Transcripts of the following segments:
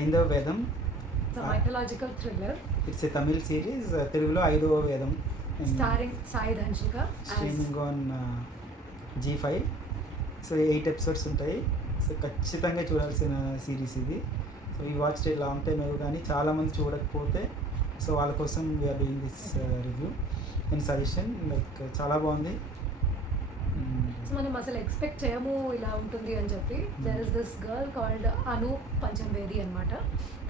ఐదవ వేదం. Mythological thriller. It's a Tamil series. తెలుగులో ఐదవ వేదం. Starring Sai Dhanshika. Streaming on G5. So 8 episodes ఉంటాయి. సో ఖచ్చితంగా చూడాల్సిన సిరీస్ ఇది. సో ఈ వాచ్ ఏ లాంగ్ టైమ్ అయ్యో, కానీ చాలామంది చూడకపోతే సో వాళ్ళ కోసం we're doing this review and suggestion. Like చాలా బాగుంది. సో మనం అసలు ఎక్స్పెక్ట్ చేయము ఇలా ఉంటుంది అని చెప్పి. There is this girl called Anu Panchamvedi అనమాట.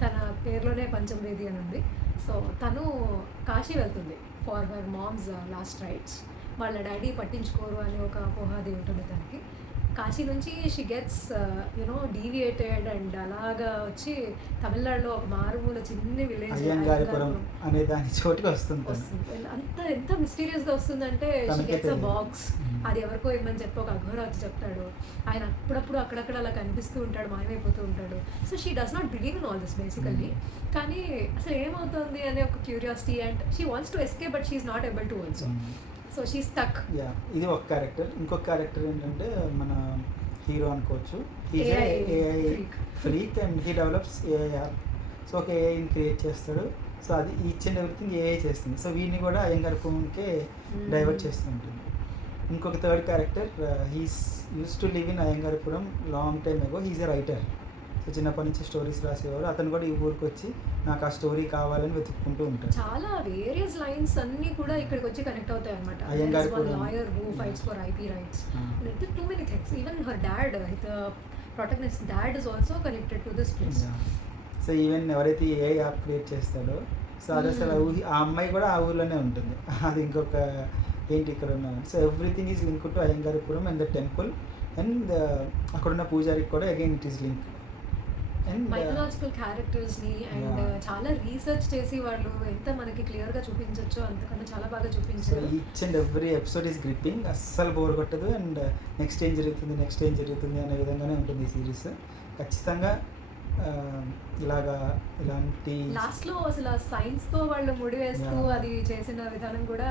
తన పేరులోనే పంచంవేది అని ఉంది. సో తను కాశీ వెళ్తుంది for her mom's last rites. వాళ్ళ డాడీ పట్టించుకోరు అని ఒక అపోహాది ఉంటుంది తనకి. కాశీ నుంచి షీ గెట్స్ డీవియేటెడ్ అండ్ అలాగా వచ్చి తమిళనాడులో ఒక మారుమూల చిన్న విలేజ్ అయ్యంగారిపురం అనే దాని చోటుకి వస్తుంది. అంత ఎంత మిస్టీరియస్గా వస్తుందంటే షీ గెట్స్ అ బాక్స్. అది ఎవరికో ఇమ్మని చెప్పి ఒక అఘోర వచ్చి చెప్తాడు. ఆయన అప్పుడప్పుడు అక్కడక్కడ అలా కనిపిస్తూ ఉంటాడు, మాయమైపోతూ ఉంటాడు. So she does not believe in all this basically. కానీ అసలు ఏమవుతుంది అనే ఒక curiosity and she wants to escape but she is not able to also. So she stuck. Yeah, ఇది ఒక క్యారెక్టర్. ఇంకొక క్యారెక్టర్ ఏంటంటే మన హీరో అనుకోవచ్చు. He's AI freak and he develops AI app. So ఒక ఏఐని క్రియేట్ చేస్తాడు. సో అది ఈచ్ అండ్ ఎవ్రీథింగ్ ఏఐ చేస్తుంది. సో వీడిని కూడా అయ్యంగారిపురంకే డైవర్ట్ చేస్తూ ఉంటుంది. ఇంకొక third character, he's use to live in Ayyangaripuram long time ago. He's a writer. So చిన్నప్పటి నుంచి స్టోరీస్ రాసేవాడు. అతను కూడా ఈ ఊరికి వచ్చి నాకు ఆ స్టోరీ కావాలని వెతుక్కుంటూ ఉంటాడు. చాలా వేరియస్ లైన్స్ అన్నీ కూడా ఇక్కడికి వచ్చి కనెక్ట్ అవుతాయి అనమాట. Lawyer who fights for IP rights. Too many things. Even her dad, the protagonist dad is also connected to this place. So even ఎవరైతే ఏ యాప్ క్రియేట్ చేస్తాడో సో అది అసలు ఆ అమ్మాయి కూడా ఆ ఊర్లోనే ఉంటుంది. అది ఇంకొక ఏంటి ఇక్కడ ఉన్న. So everything is link to Ayyangaripuram and the temple and అక్కడున్న పూజారికి కూడా again it is link. And mythological క్యారెక్టర్స్ని అండ్ చాలా రీసెర్చ్ చేసి వాళ్ళు ఎంత మనకి క్లియర్గా చూపించచ్చో అంతకన్నా చాలా బాగా చూపించారు. Each and every episode is gripping. అస్సలు బోర్ కొట్టదు. అండ్ నెక్స్ట్ ఏం జరుగుతుంది అనే విధంగానే ఉంటుంది ఈ సిరీస్. ఖచ్చితంగా ఇలాంటి లాస్ట్లో అసలు సైన్స్తో వాళ్ళు ముడి వేస్తూ అది చేసిన విధానం కూడా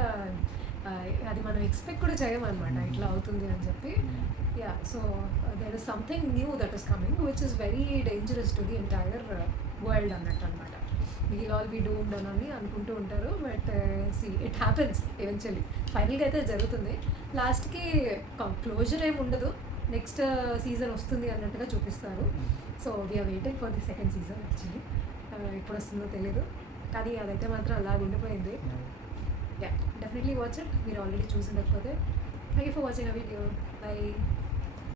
అది మనం ఎక్స్పెక్ట్ కూడా చేయమన్నమాట ఇట్లా అవుతుంది అని చెప్పి. Yeah, so there is something new that is coming which is very dangerous to the entire world అన్నట్టు అనమాట. వీల్ ఆల్ బీ డూమ్డ్ అని అనుకుంటూ ఉంటారు. But see it happens eventually. ఫైనల్గా అయితే జరుగుతుంది. లాస్ట్కి క్లోజర్ ఏమి ఉండదు. నెక్స్ట్ సీజన్ వస్తుంది అన్నట్టుగా చూపిస్తారు. So we're waiting for the second season. Actually ఎప్పుడు వస్తుందో తెలీదు, కానీ అదైతే మాత్రం అలాగ ఉండిపోయింది. Yeah, definitely watch it. మీరు ఆల్రెడీ చూసి ఉండకపోతే. Thank you for watching a video. By.